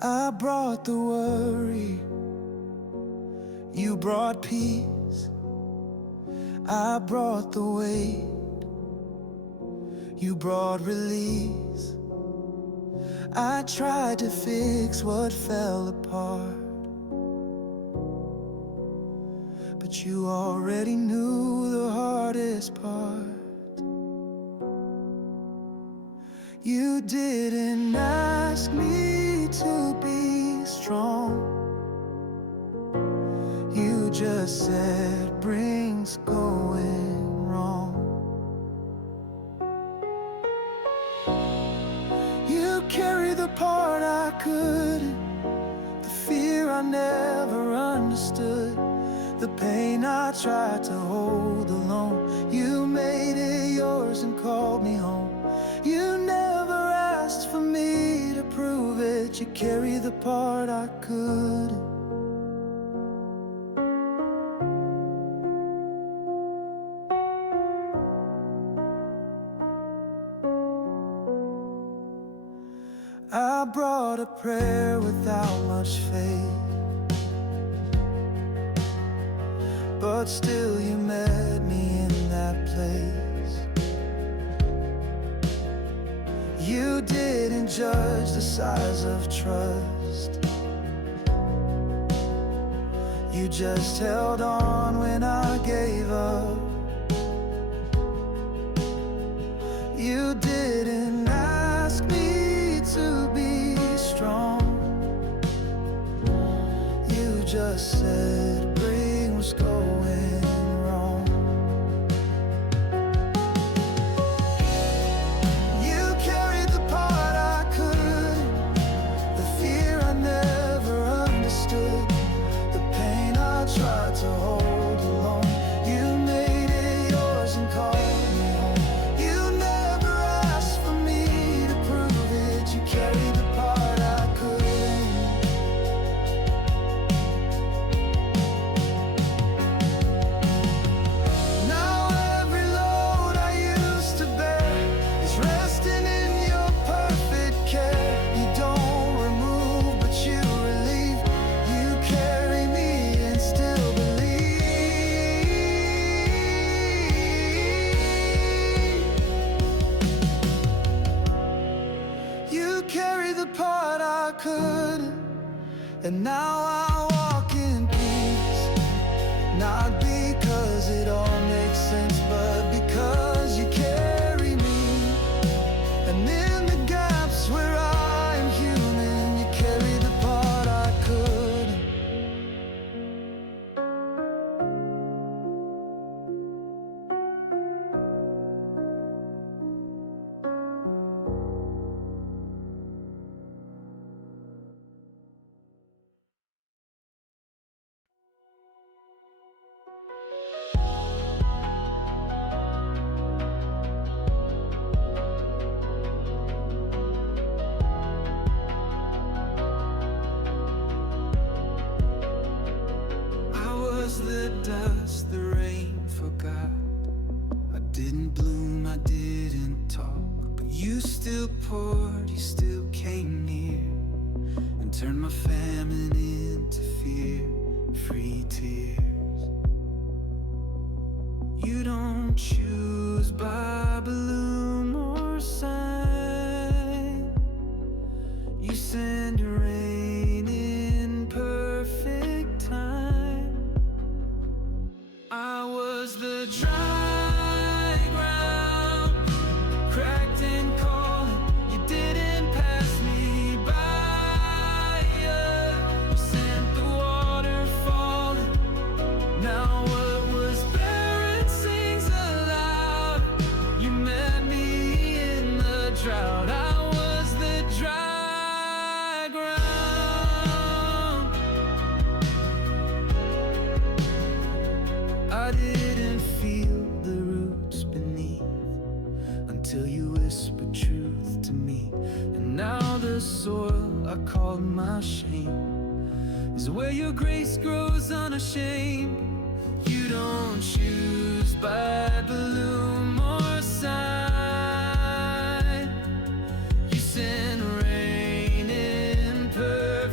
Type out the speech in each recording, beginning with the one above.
I brought the worry, you brought peace. I brought the weight, you brought release. I tried to fix what fell apart, but you already knew the hardest part. You didn't ask me to be strong, you just said brings going wrong. You carry the part I couldn't, the fear I never understood, the pain I tried to hold alone. You made it yours and called me home. You never asked for me to prove it. You carry the part I couldn't. I brought a prayer without much faith, but still you met me in that place. You didn't judge the size of trust, you just held on when I gave up. You didn't ask me to be strong, you just said bring what's going wrong. You carried the part I couldn't, the fear I never understood, the pain I tried to hold alone. You made it yours and called me home. You never asked for me to prove it. You carried the part I couldn't. Now every load I used to bear is resting in your perfect care. You don't remove, but you relieve. You carry me and still believe. You carry the part I couldn't, and now I walk in peace. Not because it all makes sense, but because you carry me. And in the gaps where I am human, you carry the part I couldn't. I was the dust the rain forgot. I didn't bloom, I didn't talk, but you still poured, you still came near, and turned my famine into fear, free tears. You don't choose by bloom or sign, you send rain in perfect time. I was the dry ground, cracked and calling. You didn't pass me by. You sent the water falling. Now what was barren sings aloud. You met me in the drought. I was the dry ground. I didn't feel the roots beneath until you whispered truth to me. And now the soil I called my shame is where your grace grows unashamed. You don't choose by bloom or sign, you send rain in perfect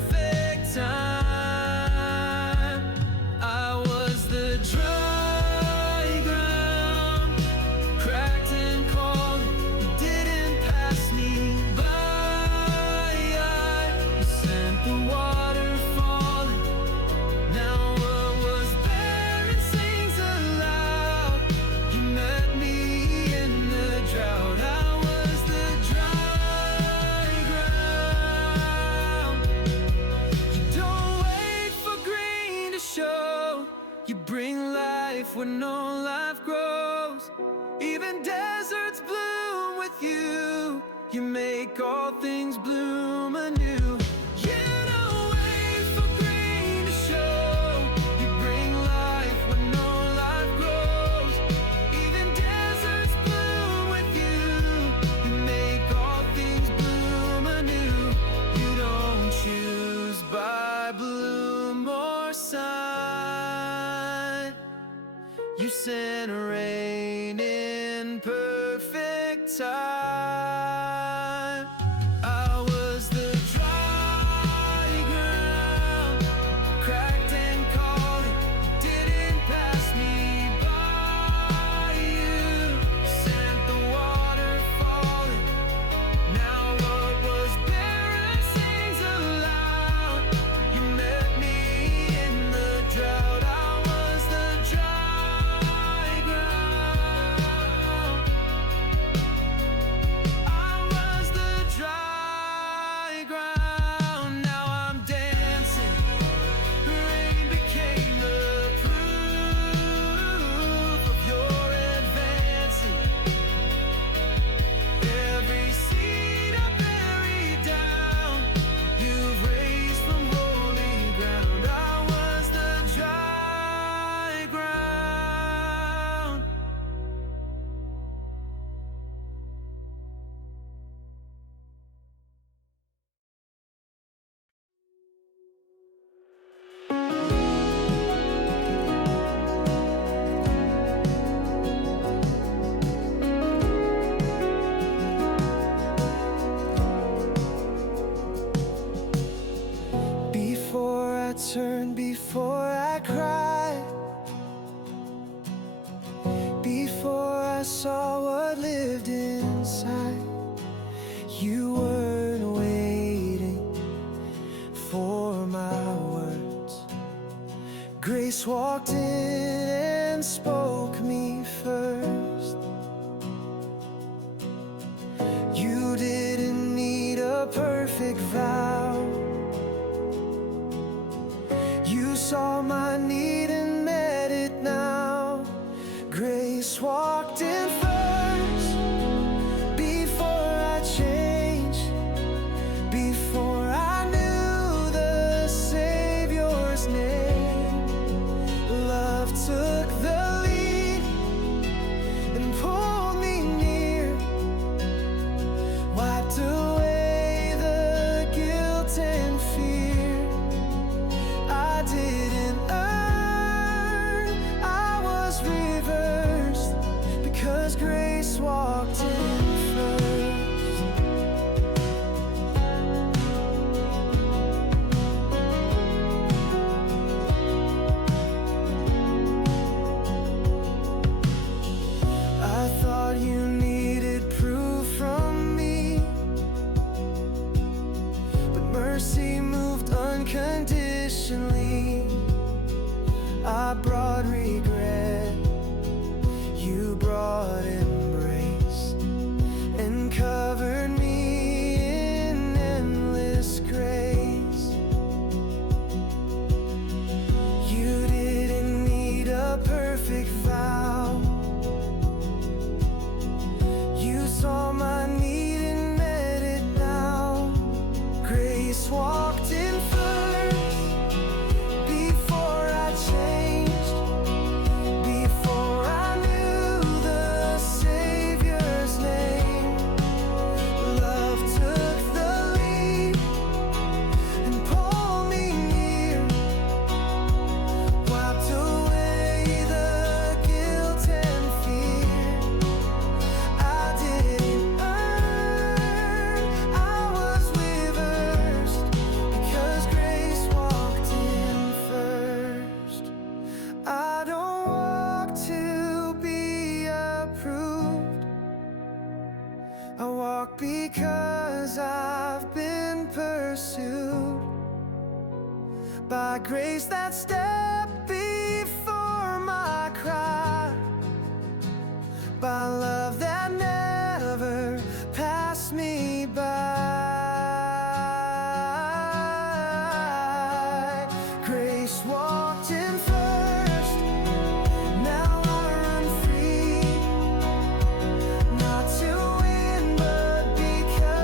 You make all things bloom anew. You don't wait for grain to show. You bring life when no life grows. Even deserts bloom with you. You make all things bloom anew. You don't choose by bloom or sign. You send rain in perfect time. I was the dry ground, cracked and calling, didn't pass me by. You sent the water falling. Now what was barren sings aloud. You met me in the drought. I was the dry ground. I was the dry ground. Now I'm dancing. Rain became the proof of your advancing. Every seed I buried down, you've raised from holy ground. I was the dry ground. Before I turned, before I cried, before I saw what lived inside, you weren't waiting for my words. Grace walked in and spoke me first. You didn't need a perfect vow. You saw my need and met it now. Grace walked in first. Before I changed, before I knew the Savior's name, love took the lead and pulled me near, wiped away the guilt and fear. I didn't earn, I was reversed, because grace walked in first. I thought you needed proof from me, but mercy moved unconditionally. I brought regret, you brought embrace, and covered me in endless grace. You didn't need a perfect vow. You saw my need and met it now. Grace walked in first. Before I changed, before I knew the Savior's name, love took the lead and pulled me near, wiped away the guilt and fear. I didn't earn, I was reversed, because grace walked in first. I don't walk to be approved, I walk because I've been pursued by grace that stepped before my cry, by love that never passed me by. Grace walked in first. Now I run free, not to win, but because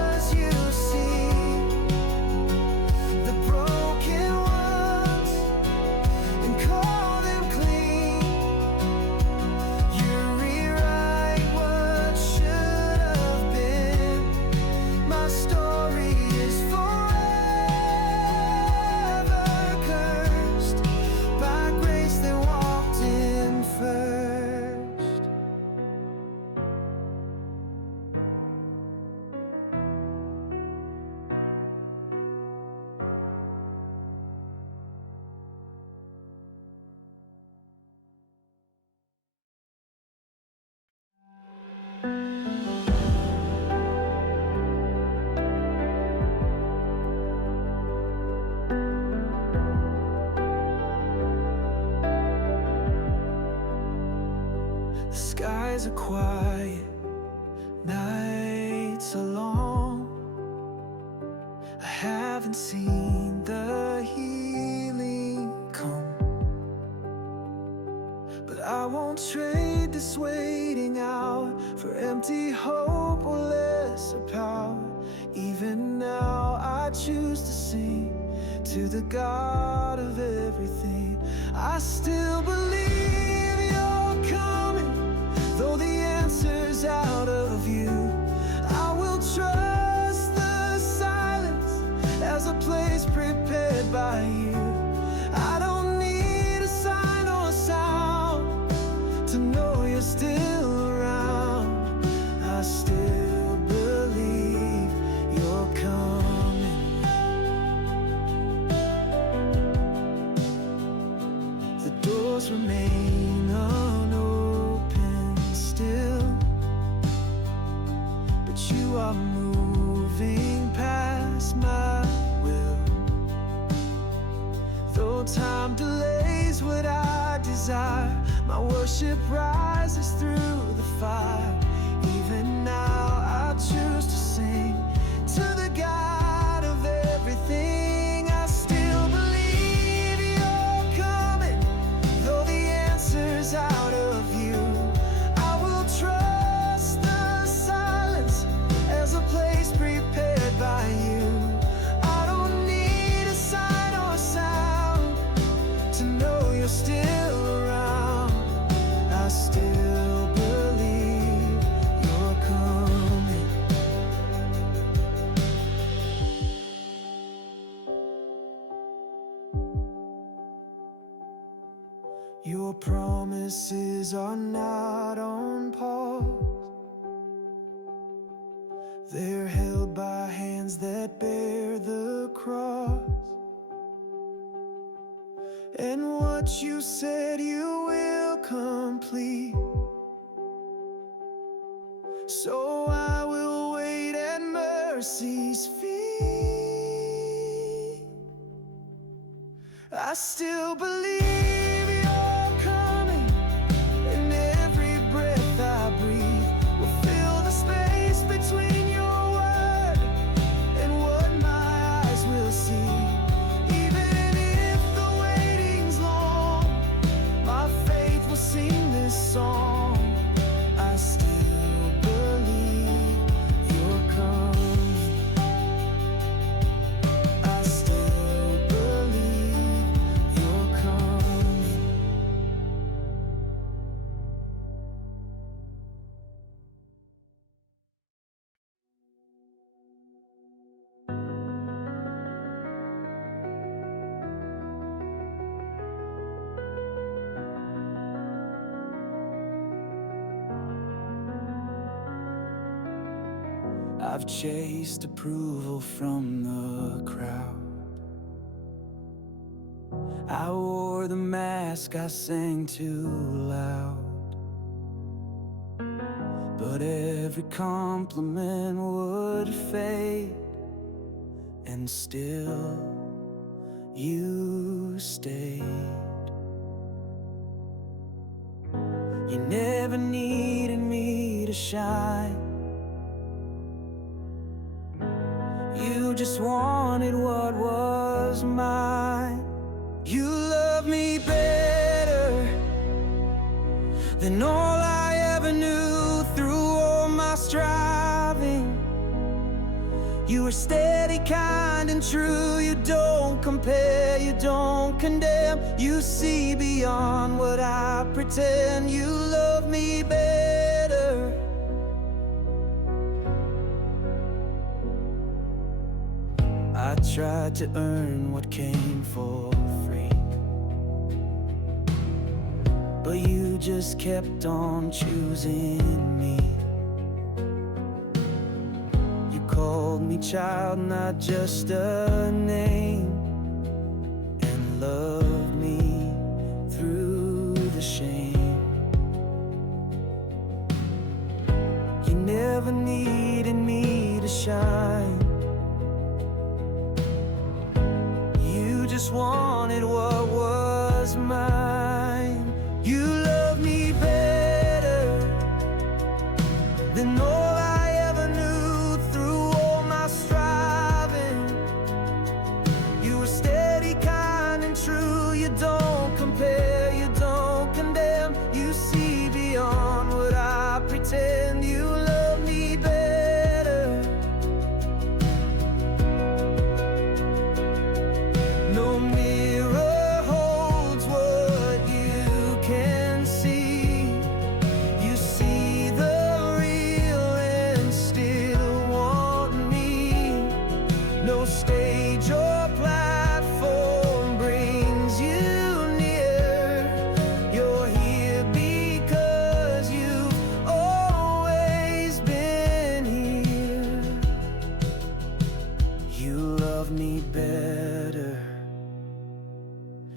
The skies are quiet, nights are long. I haven't seen the healing come, but I won't trade this waiting out for empty hope or lesser power. Even now I choose to sing to the God of everything. I still believe you're coming, though the answer's out of you. I will trust the silence as a place prepared by you. I don't need a sign or a sound to know you're still around. I still believe you're coming. The doors remain unopened still, but you are moving past my will. Though time delays what I desire, my worship rises through the fire. Even now I choose to sing to the God of everything. I still believe you're coming, though the answer's out of you. I will trust the silence as a place prepared by you. I don't need a sign or sound to know you're still around. I still believe you're coming. Your promises are not on pause. They're held by hands that bear the cross. And what you said you will complete, so I will wait at mercy's feet. I still believe you're coming, and every breath I breathe will fill the space between your word and what my eyes will see. Even if the waiting's long, my faith will sing this song. I still believe you're coming. I still believe you're coming. I've chased approval from the crowd. I wore the mask, I sang too loud. But every compliment would fade, and still you stayed. You never needed me to shine. You just wanted what was mine. You love me better than all I ever knew. Through all my striving, you were steady, kind, and true. You don't compare, you don't condemn. You see beyond what I pretend. You love me better. I tried to earn what came for free, but you just kept on choosing me. You called me child, not just a name, and loved me through the shame. You never needed me to shine. You just wanted what was mine. You love me better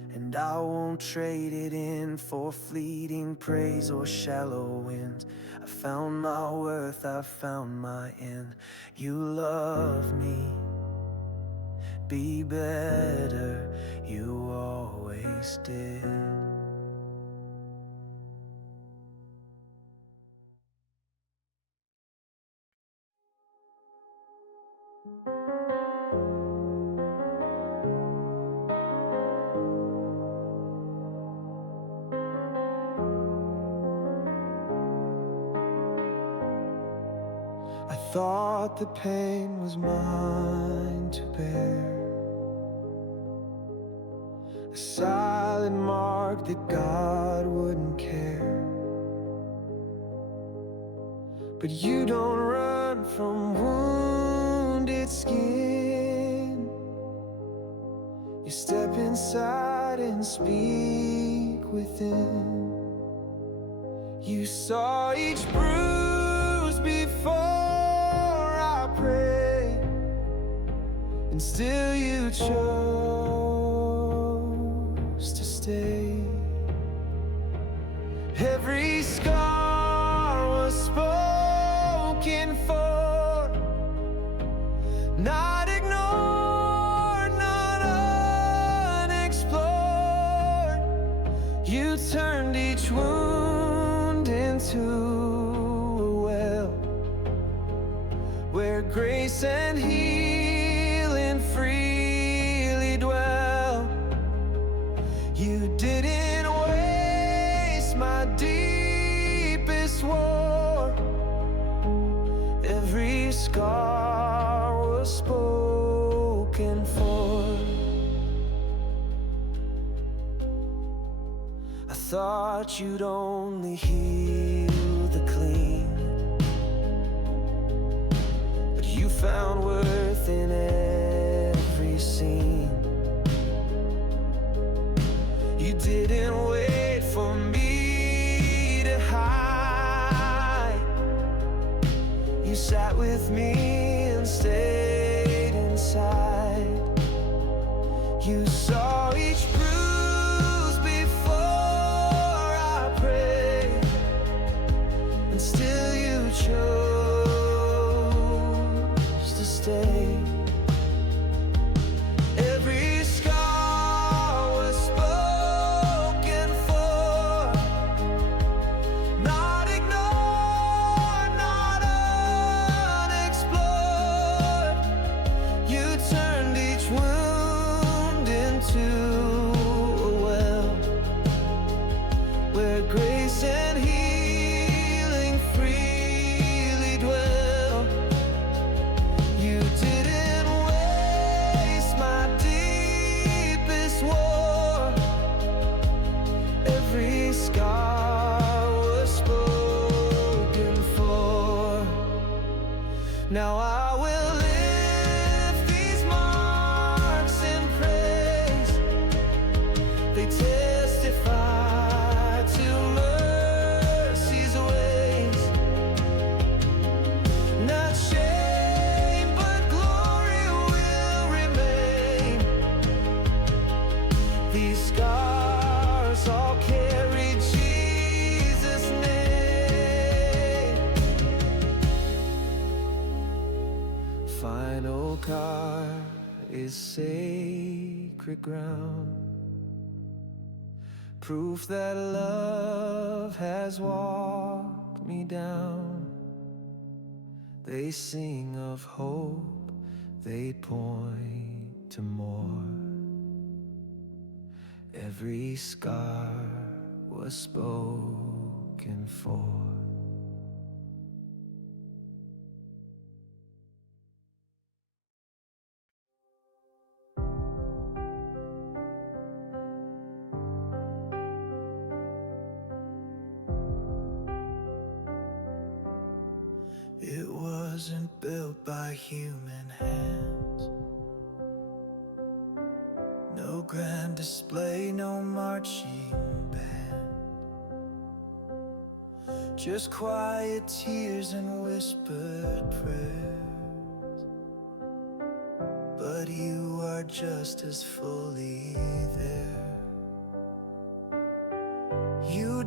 and I won't trade it in for fleeting praise or shallow winds. I found my worth, I found my end. You love me, be better, you always did. I thought the pain was mine to bear, a silent mark that God wouldn't care. But you don't run from wounded skin. You step inside and speak within. You saw each bruise before I prayed, and still you chose to stay. Every scar was spoken for, not ignored, not unexplored. You turned each wound into a well, where grace and healing freely dwell. You didn't waste my deepest war. Every scar was spoken for. I thought you'd only heal the clean, but you found worth in every scene. You didn't wait for me to hide. You sat with me and stayed inside. You saw each bruise before I prayed, and still you chose to stay. Every scar was spoken for, not ignored, not unexplored. You turned each wound into a well, where grace and healing freely dwell. You didn't waste my deepest war. Every scar was spoken for. Now I will lift these marks in praise. They testify to mercy's ways. Not shame, but glory will remain. These scars all carry Jesus' name. Final car is sacred ground, proof that love has walked me down. They sing of hope, they point to more. Every scar was spoken for. It wasn't built by human hands. No grand display, no marching band. Just quiet tears and whispered prayers. But you are just as fully there.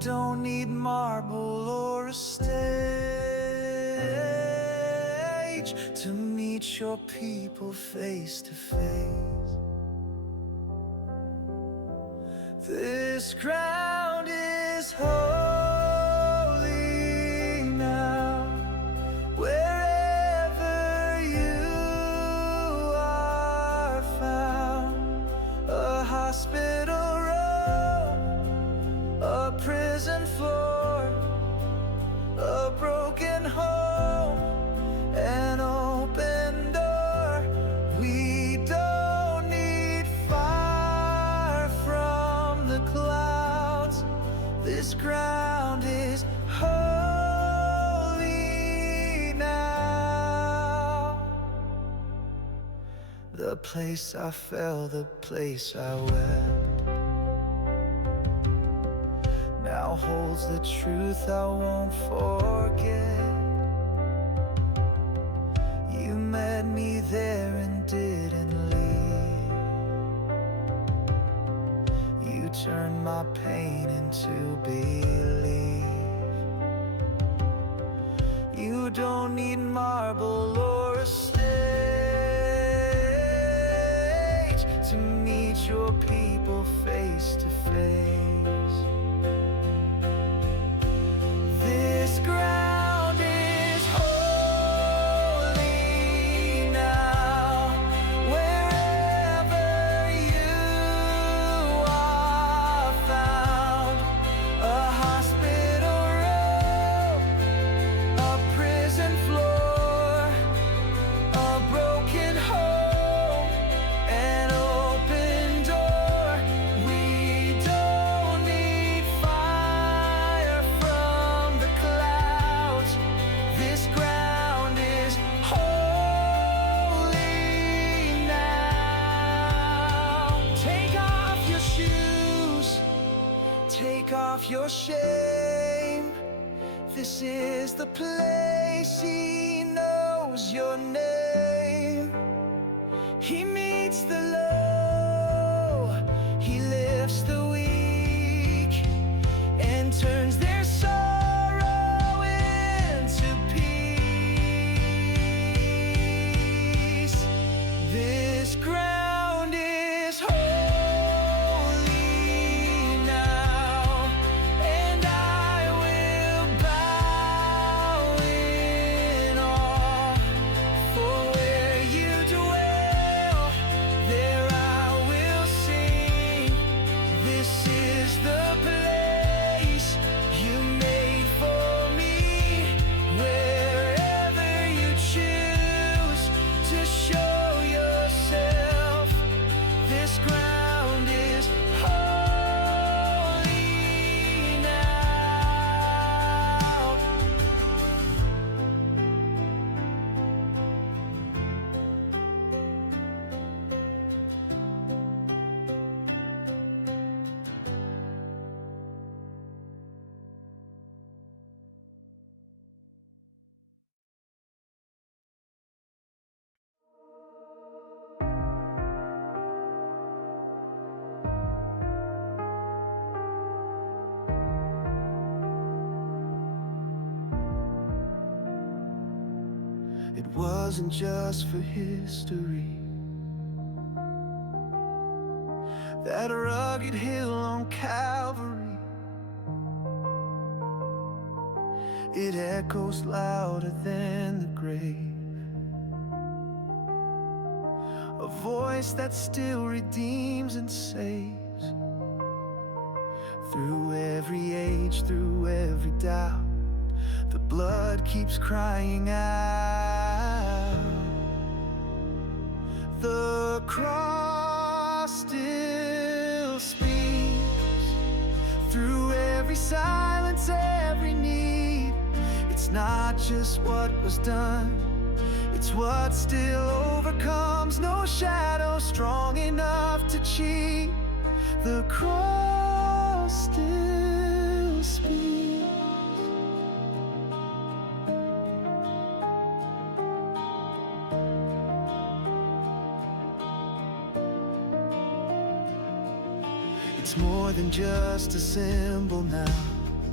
don't need marble or a stage to meet your people face to face. This ground is holy now. Wherever you are found, a hospital room, a prison floor, a broken home, an open door. We don't need fire from the clouds. This ground is holy now. The place I fell, the place I wept, now holds the truth I won't forget. You met me there and didn't leave. You turned my pain into belief. You don't need marble or a stage to meet your people face to face. This ground is holy now. Wherever you are found, a hospital room, a prison floor, a broken home, an open door. We don't need fire from the clouds. This ground is holy now. Take off your shoes, take off your shame. This is the place. He knows your name. He meets the low, he lifts the weak, and turns their sorrow into peace. This ground is holy now, and I will bow in awe. For where you dwell, there I will sing. This is the place you made for me. Wherever you choose to show yourself, this ground is holy now. It wasn't just for history, that rugged hill on Calvary. It echoes louder than the grave, a voice that still redeems and saves. Through every age, through every doubt, the blood keeps crying out. The cross still speaks through every silence, every need. It's not just what was done, it's what still overcomes. No shadow strong enough to cheat. The cross still speaks. It's more than just a symbol now.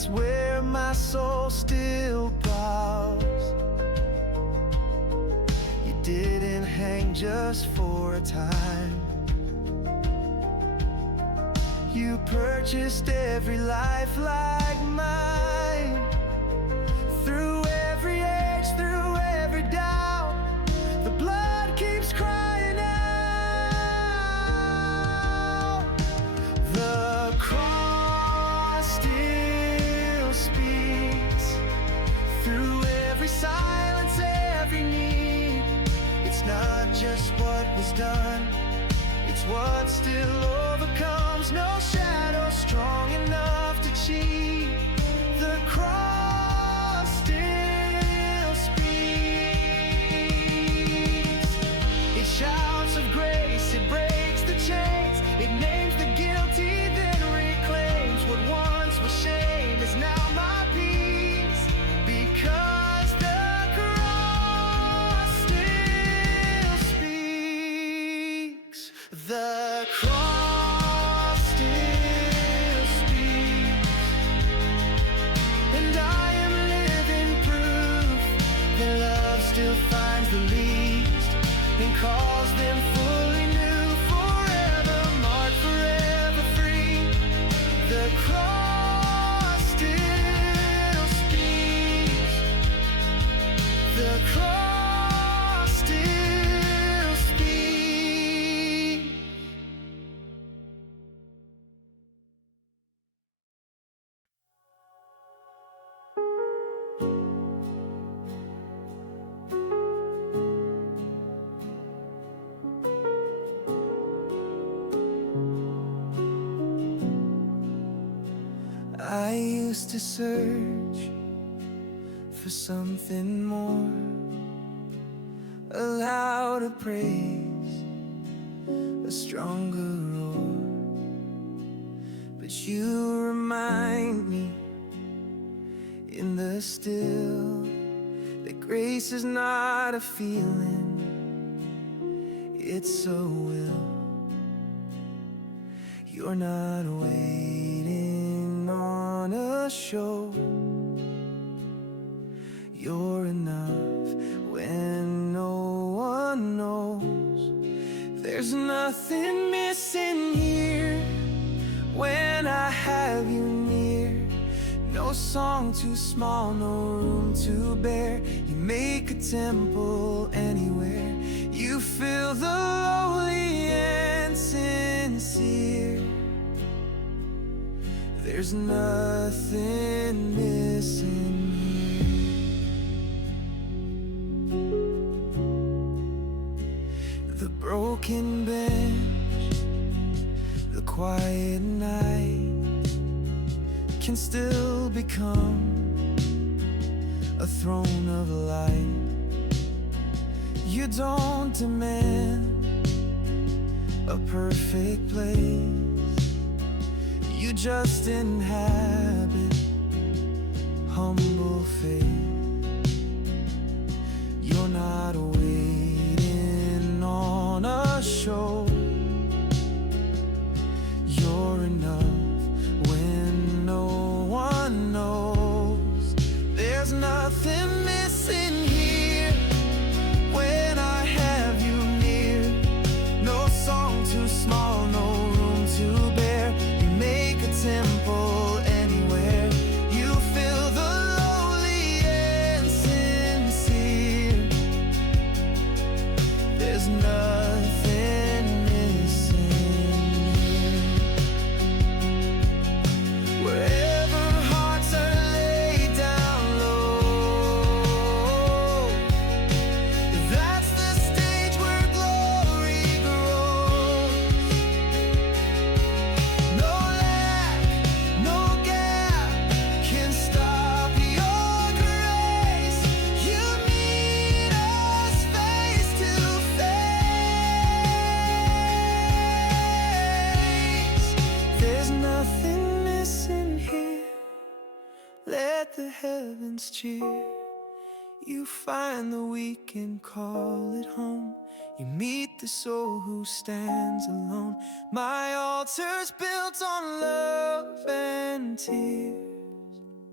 That's where my soul still bows. You didn't hang just for a time. You purchased every life like mine. Through every age, through every doubt, the blood keeps crying out. The cross still speaks through every silence, every need. It's not just what was done, it's what still overcomes. No shadow strong enough to cheat. The cross still speaks. It shouts of grace, it breaks the chains. It names the guilty, then reclaims what once was shame is now my peace. Because the cross still speaks. The cross still speaks. And I am living proof that love still finds the least and calls them fully new, forever marked, forever free. The cross still speaks. The cross still speaks. I used to search for something more, a louder praise, a stronger roar. But you remind me in the still that grace is not a feeling, it's a will. You're not waiting on a show. You're enough when no one knows. There's nothing missing here when I have you near. No song too small, no room to bear. You make a temple anywhere. You fill the lowly and sincere. There's nothing missing here. The broken bench, the quiet night can still become a throne of light. You don't demand a perfect place. You just inhabit humble faith. You're not waiting on a show. You're enough when no one knows. There's nothing missing here when I have you near. No song too small, no room to bear. You make a temple anywhere. You fill the lowly and sincere. There's nothing missing here. Wherever hearts are laid down low, that's the stage where glory grows. No lack, no gap can stop your grace. You meet us face to face. There's nothing missing here. Let the heavens cheer. You find the weak and call it home. You meet the soul who stands alone. My altar's built on love and tears.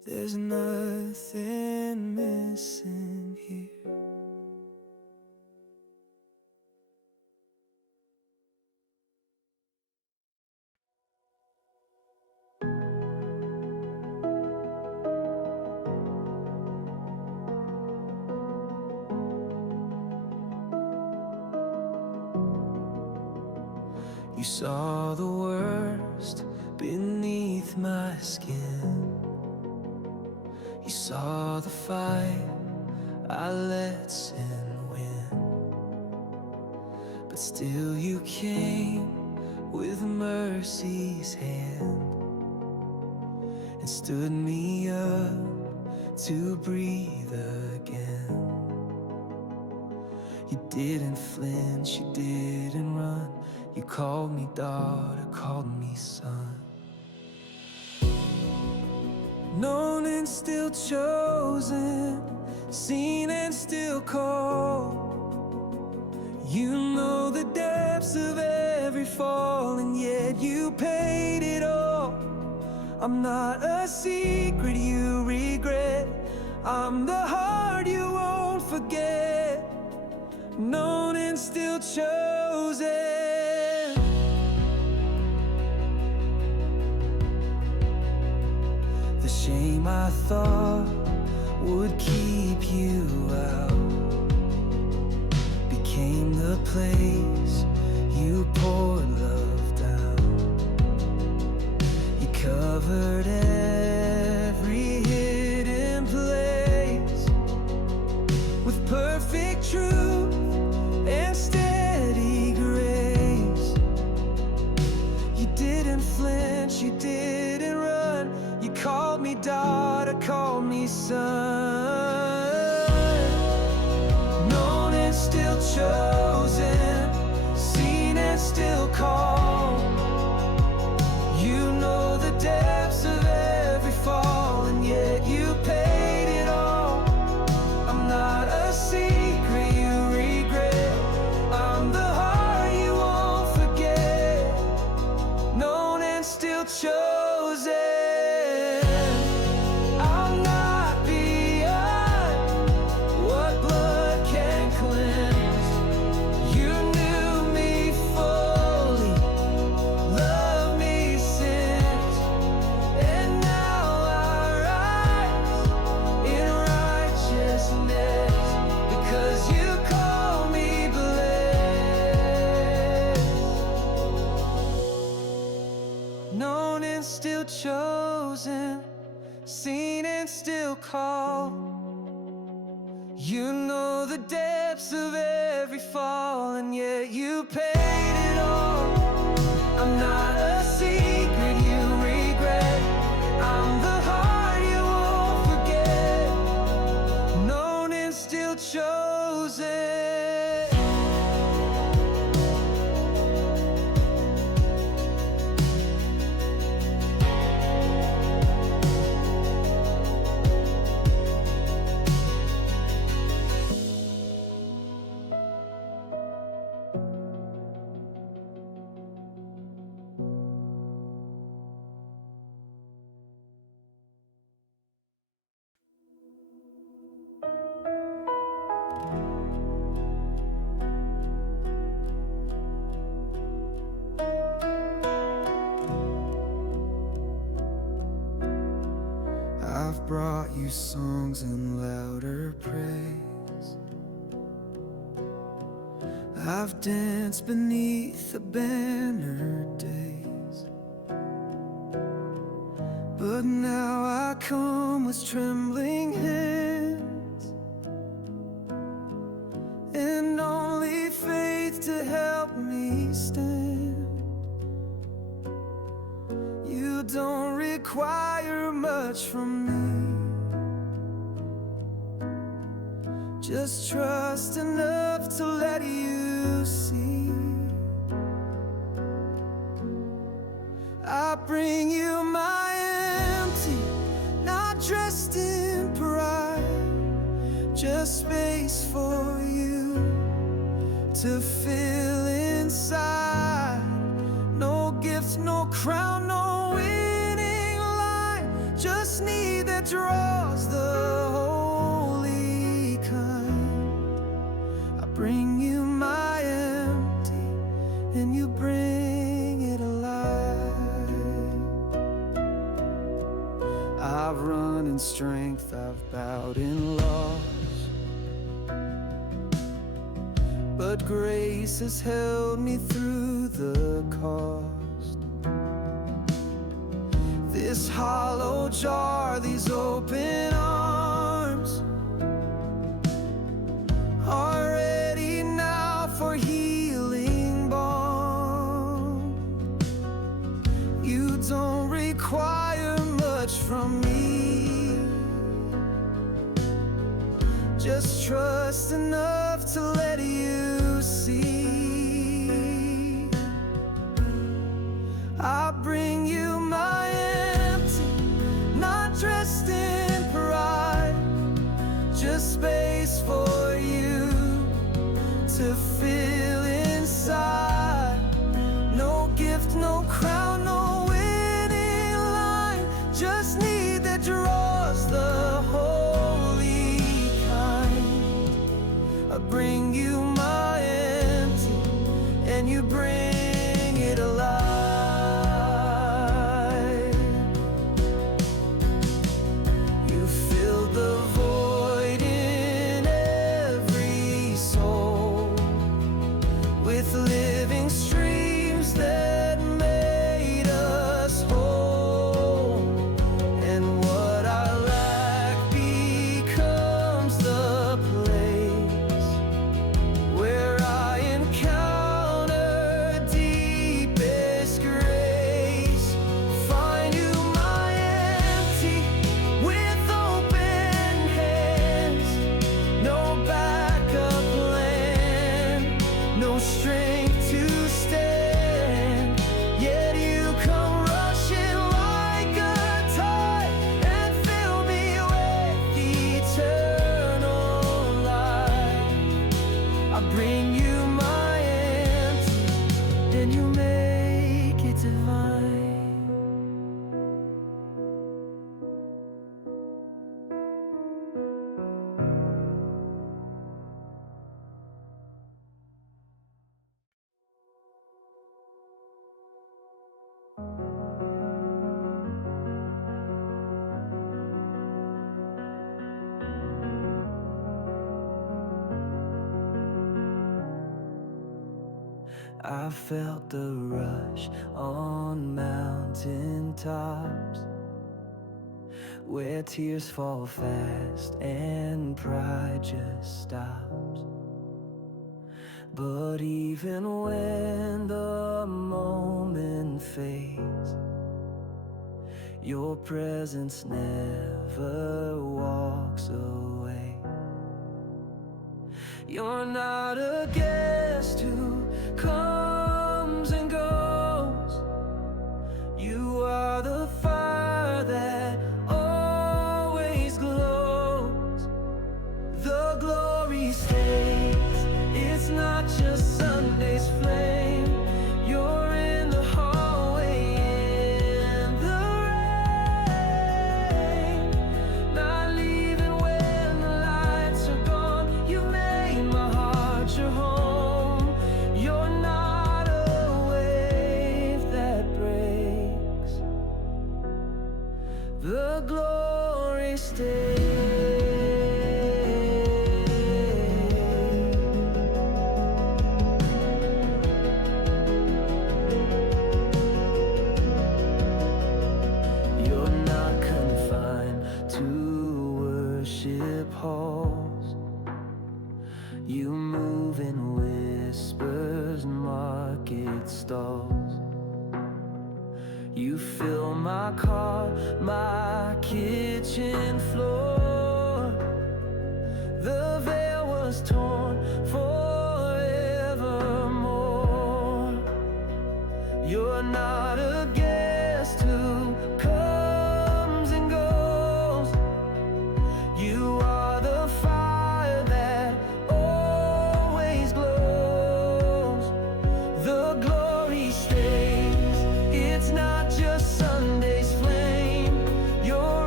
There's nothing missing here. You saw the worst beneath my skin. You saw the fight I let sin win. But still you came with mercy's hand and stood me up to breathe again. You didn't flinch, you didn't run. You called me daughter, called me son. Known and still chosen, seen and still called. You know the depths of every fall, and yet you paid it all. I'm not a secret you regret. I'm the heart you won't forget. Known and still chosen. The shame I thought would keep you out became the place you poured love down. You covered every hidden place with perfect truth and steady grace. You didn't flinch, you didn't run. You called me daughter, called me son. Known and still chosen, seen and still called. You know the depths of every fall, and yet you paid it all. I'm not a secret you regret. I'm the heart you won't forget. Known and still chosen. I'll not be what blood can cleanse. You knew me fully, loved me since, and now I rise in righteousness because you call me blessed. Known and still chosen, seen and still called. You know the depths of every fall, and yet you paid it all. I'm not a secret you regret. I'm the heart you won't forget. Known and still chosen. I've brought you songs and louder praise. I've danced beneath the banner days, but now I come with trembling hands and only faith to help me stand. You don't require much from me, just trust enough to let you see. I bring you my empty, not dressed in pride, just space for you to fill inside. No gift, no crown, no winning line, just need that draws the holy kind. I bring you my empty, and you bring it alive. I've run in strength, I've bowed in loss, but grace has held me through the cost. This hollow jar, these open arms, are ready now for healing balm. You don't require much from me, just trust enough to let you see. I bring you my empty, not dressed in pride, just space for you to fill inside. No gift, no crown, no winning line, just need that draws the holy kind. I bring you my empty, and you bring it alive. You fill the void in every soul with living streams that made us whole. And what I lack becomes the place where I encounter deepest grace. Find you my empty with open hands, no backup plan, no strength to stand, yet you come rushing like a tide and fill me with eternal life. I bring you my empty, and you make it divine. I felt the rush on mountain tops, where tears fall fast and pride just stops. But even when the moment fades, your presence never walks away. You're not a guest who comes and goes. You are the fire that always glows. The glory stays, it's not just Sunday's flame. You're in the hallway, in the rain, not leaving when the lights are gone. You made my heart your home. You're not a wave that breaks. The glory stays. You're not confined to worship halls. You move in whispers, market stalls. You fill my car, my kitchen floor. The veil was torn forevermore. You're not a guest who comes and goes. You are the fire that always glows. The glory stays, it's not just Sunday's flame. You're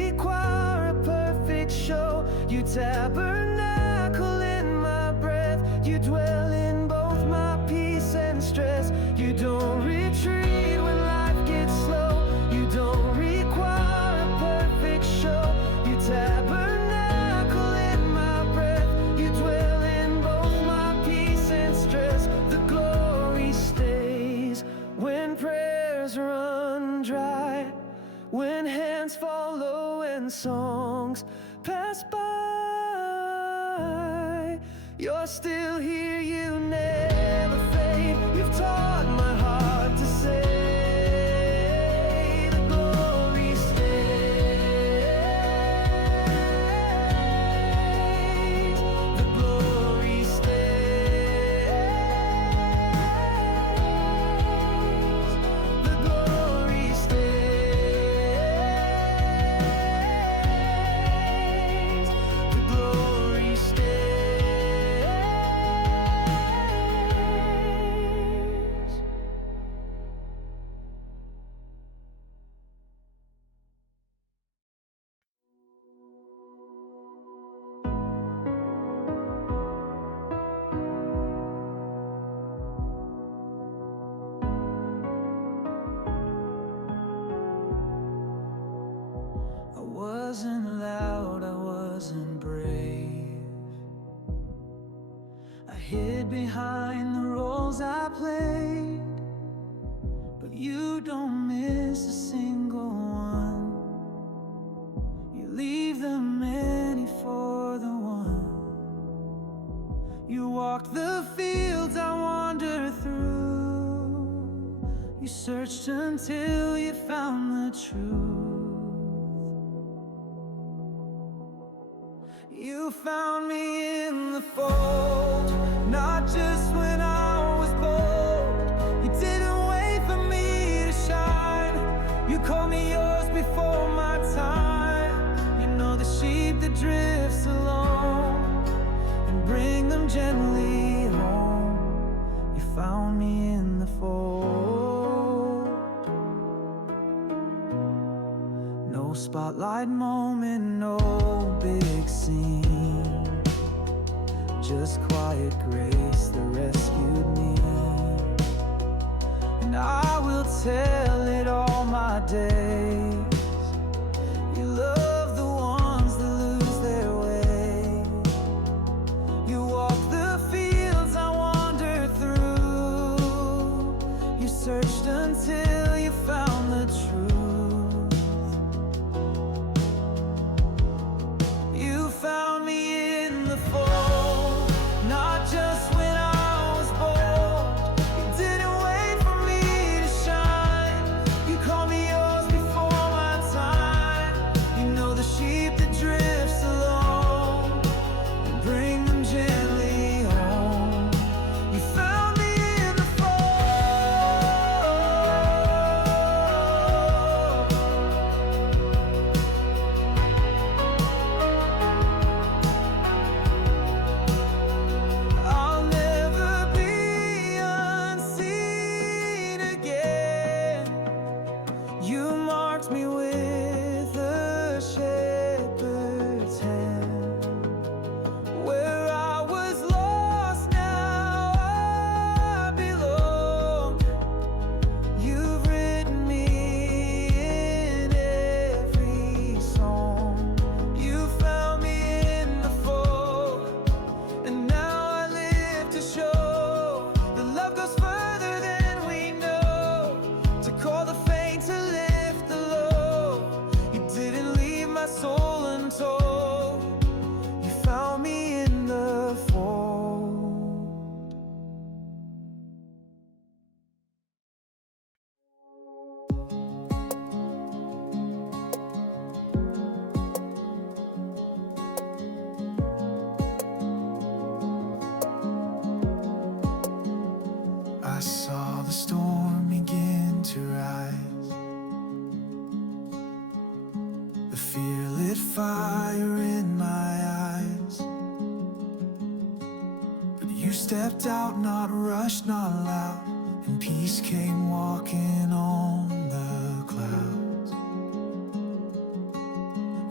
require a perfect show. You tabernacle in my breath. You dwell in both my peace and stress. You don't retreat when life gets slow. You don't require a perfect show. You tabernacle in my breath. You dwell in both my peace and stress. The glory stays when prayers run dry, when hands fall low and songs pass by. You're still here, you never fade. You've taught my heart to say, the glory stays. The glory stays. The glory stays. The glory stays. I wasn't loud, I wasn't brave. I hid behind the roles I played. But you don't miss a single one. You leave the many for the one. You walk the fields I wander through. You searched until you found the truth. You found me in the fold, not just when I was bold. You didn't wait for me to shine. You called me yours before my time. You know the sheep that drifts alone, and bring them gently home. You found me in the fold. No spotlight moment, no big scene, just quiet grace that rescued me. And I will tell it all my days. You love the ones that lose their way. You walk the fields I wander through. You searched until you found the truth. You found me in the fold, not just when I was bold. You didn't wait for me to shine. You called me yours before my time. You know the sheep that drifts alone, and bring them gently home. You found me in the I'll never be unseen again. You marked me with a shepherd's hand. Where I was lost, now I belong. You've written me in every song. You found me in the fold, and now I live to show that love goes further than we know. To call the faint, to lift the low. You didn't leave my soul untold. You found me in the fold. I saw the storm begin to rise. The fear lit fire in my eyes. But you stepped out, not rushed, not loud, and peace came walking on the clouds.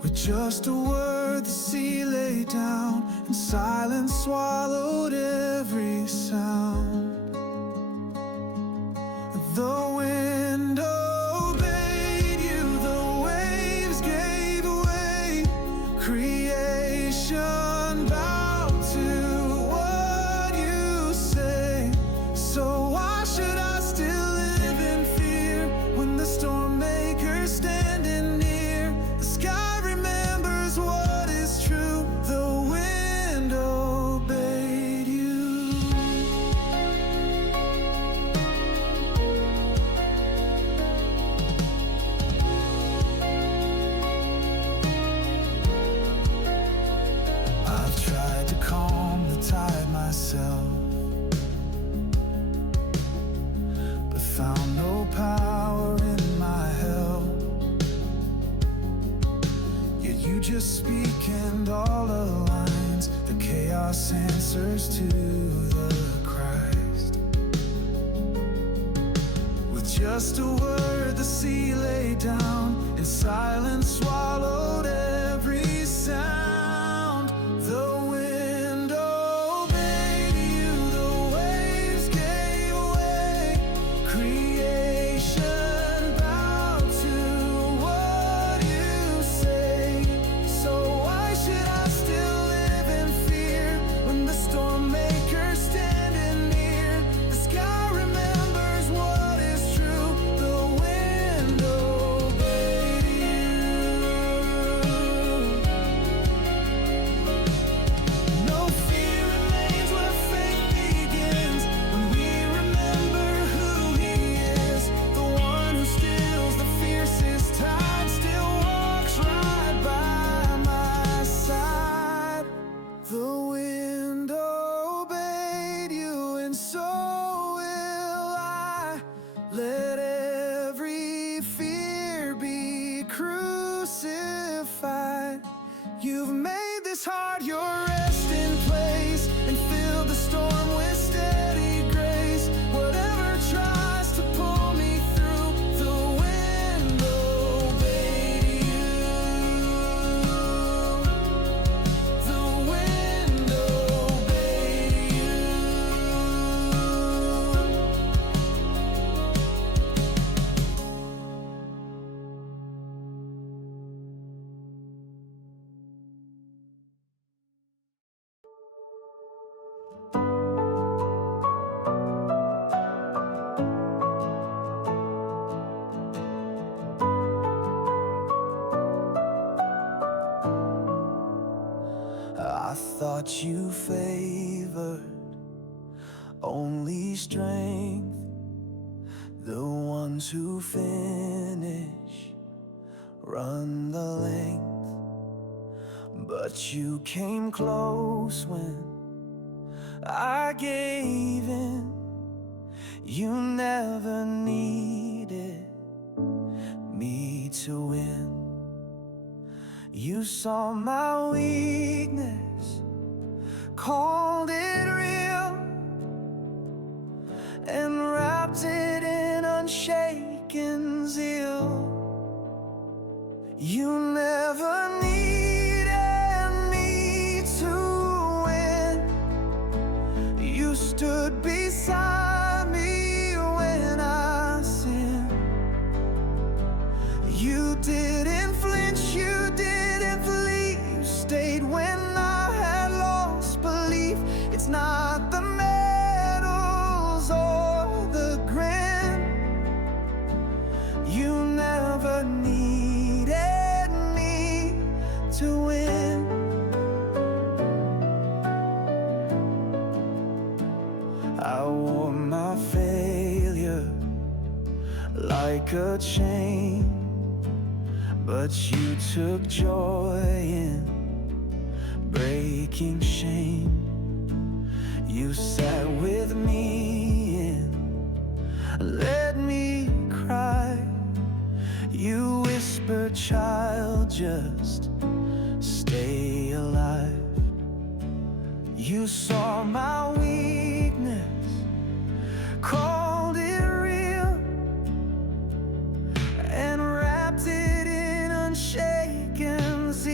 With just a word, the sea lay down, and silence swallowed every sound. The wind obeyed you, the waves gave way, creation bowed to what you say. So why should I still live in fear when the storm maker's standing near? The sky remembers what is true, the wind obeyed you. I've tried to calm the tide myself, but found no power in my help. Yet you just speak and all aligns, the chaos answers to the Christ. With just a word, the sea lay down, and silence swallowed every sound. The wind obeyed you, the waves gave way, creation bowed to what you say. So why should I still live in fear when the storm maker's standing near? The sky remembers what is true, the wind obeyed you. No fear remains where faith begins, when we remember who He is. The one who stills the fiercest tide still walks right by my side. The wind obeyed you, and so will I. Let every fear be crucified. You've made this heart your resting place, and filled the storm with steady grace. Whatever tries to pull me through, the wind obeyed you. The wind obeyed you. I thought you favored only strength, the ones who finish run the length. But you came close when I gave in. You never needed me to win. You saw my weakness, called it real, and wrapped it in unshaken zeal. You never needed me to win. You stood beside me when I sinned. You didn't flinch, you didn't flee. You stayed when I had lost belief. It's not the medals or the grin. You never needed me to win. I wore my failure like a chain, but you took joy in breaking shame. You sat with me and let me cry. You whispered, child, just stay alive. You saw my weakness, called it real, and wrapped it in unshaken zeal.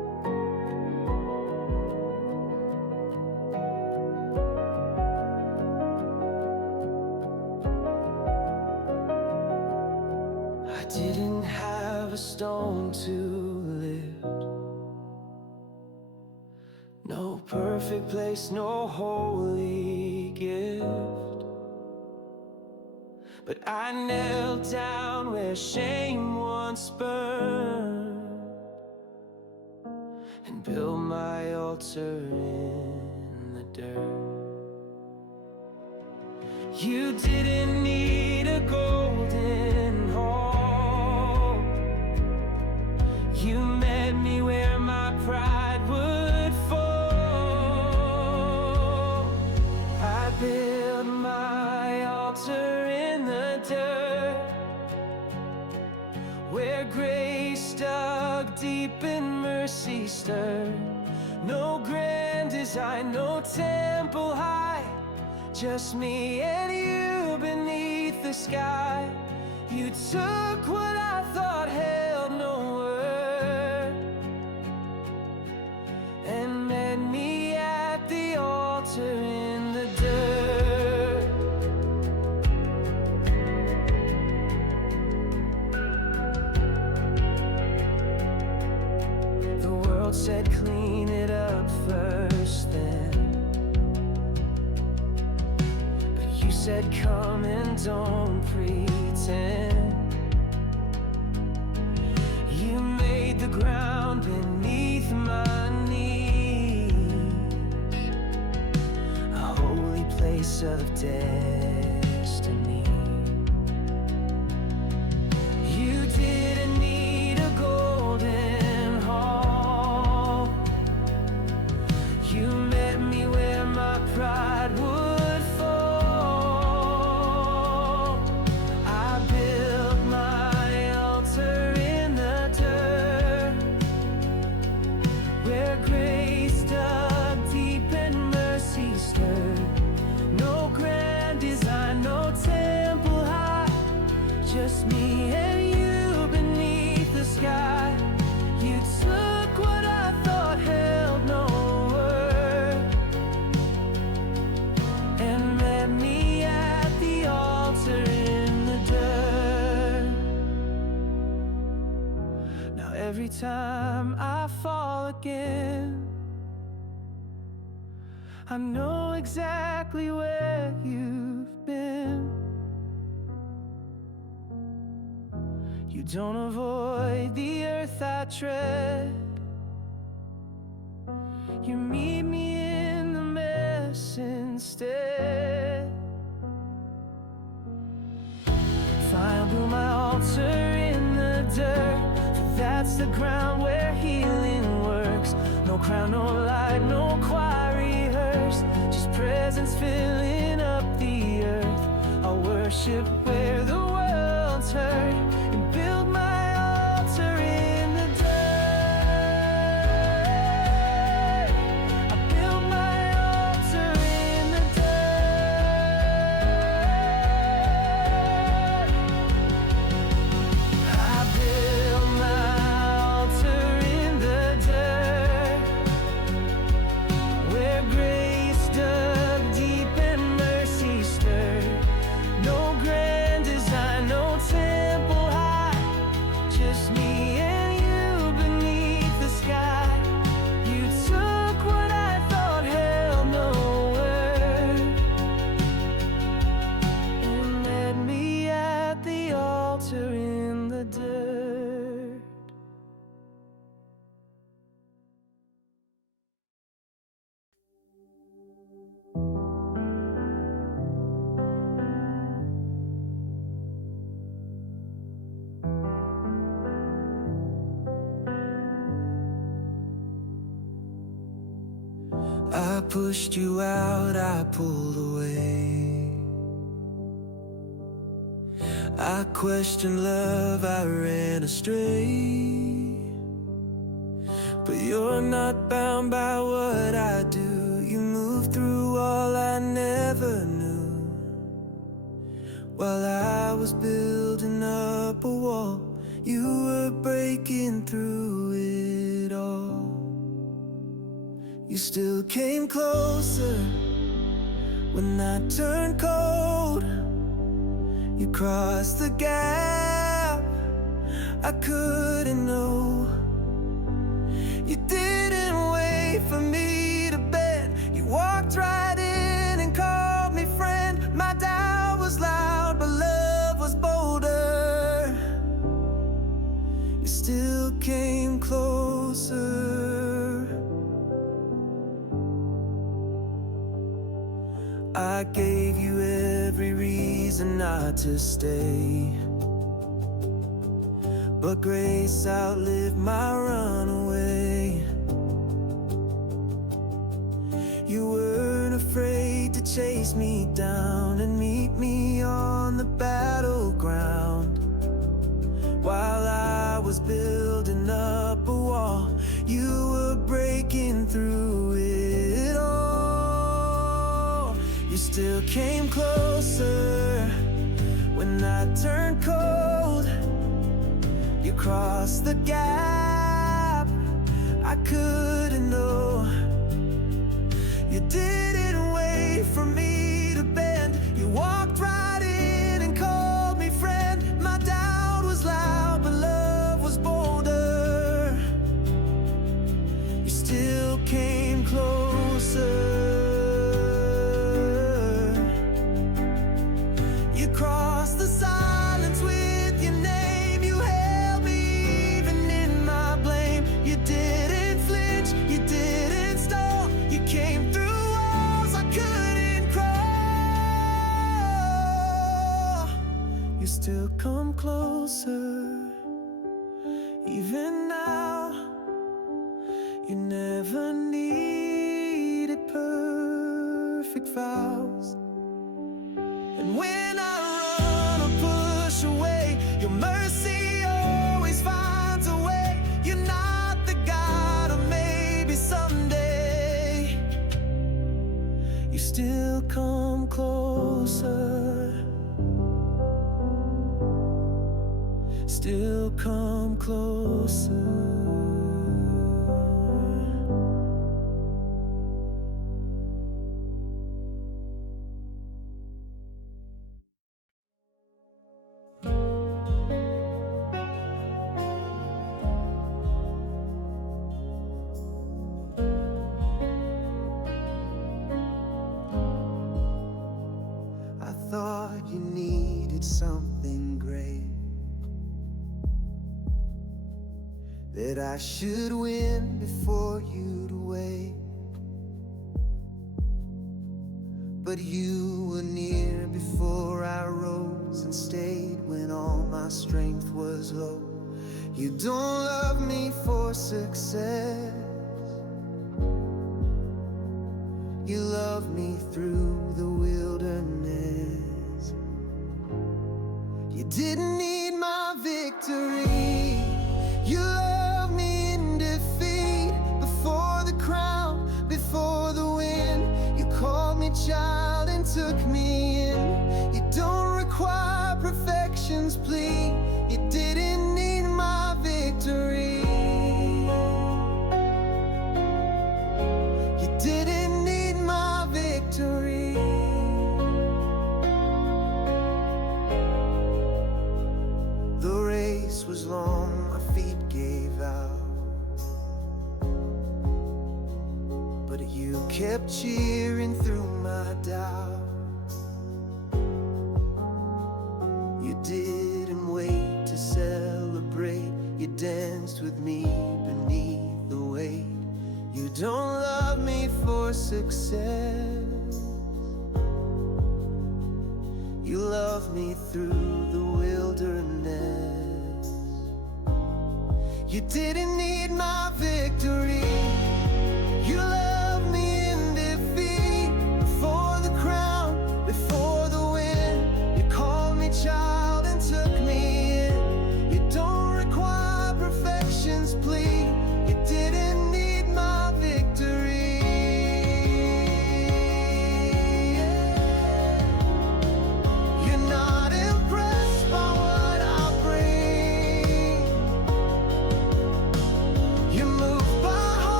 didn't have a stone to lift, no perfect place, no holy gift. But I knelt down where shame once burned and built my altar in the dirt. You didn't need a golden hall, you met me where my pride would fall. I built my altar in the dirt, where grace dug deep and mercy stirred. No grand design, no temple high, just me and you beneath the sky. You took what I thought held no worth and met me at the altar in the dirt. The world said clean it up first then, you said come and don't pretend. You made the ground beneath my knees a holy place of destiny. You didn't need a golden hall, you met me where my pride would fall. I built my altar in the dirt, where grace dug deep and mercy stirred. No grand design, no temple high, just me and you beneath the sky. You took what I thought held no worth and met me at the altar in the dirt. Now every time I fall again, I know exactly where you've been. You don't avoid the earth I tread, you meet me in the mess instead. Fine, build my altar in the dirt, for that's the ground where healing works. No crown, no light, no choir rehearsed, just presence filling up the earth. I'll worship where the world's hurt and build my altar in the dirt. I build my altar in the dirt. I build my altar in the dirt, where grace dug deep and mercy stirred. No grand design, no temple high, just me and you beneath the sky. You took what I thought held no worth and met me at the altar in the dirt. I pushed you out, I pulled away. I questioned love, I ran astray. But you're not bound by what I do. You move through all I never knew. While I was building up a wall, you were breaking through it all. You still came closer when I turned cold. You crossed the gap I couldn't know. You didn't wait for me to bend. You walked right in and called me friend. My doubt was loud, but love was bolder. You still came closer. I gave you every reason not to stay, but grace outlived my runaway. You weren't afraid to chase me down and meet me on the battleground. While I was building up a wall, you were breaking through it all. You still came closer when I turned cold. You crossed the gap I couldn't know. You didn't wait for me to bend. You walked right in and called me friend. My doubt was loud, but love was bolder. You still came closer. You crossed the silence with your name. You held me even in my blame. You didn't flinch, you didn't stall. You came through walls I couldn't crawl. You still come closer. Even now, you never needed perfect vows. And when I run or push away, your mercy always finds a way. You're not the God of maybe someday. You still come closer. Still come closer. I thought you needed something great, that I should win before you'd wait. But you were near before I rose and stayed when all my strength was low. You don't love me for success, you love me through the wilderness. You didn't need my victory, you love me in defeat. Before the crown, before the win, you called me child and took me in. You don't require perfection's plea, you didn't need my victory. You didn't need my victory. The race was long, my feet gave out, but you kept cheering through my doubt. You didn't wait to celebrate, you danced with me beneath the weight. You don't love me for success, you love me through the wilderness. You didn't need my victory, you love me in defeat. Before the crown, before the win, you called me child and took me in. You don't require perfection's plea, you didn't need my victory. You're not impressed by what I bring, you're moved by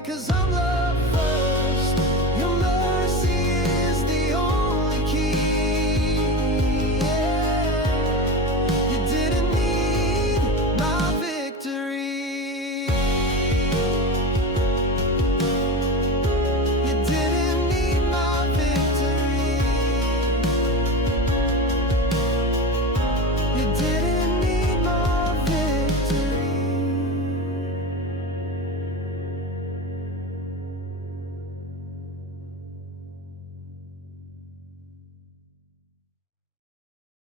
'cause I'm loved.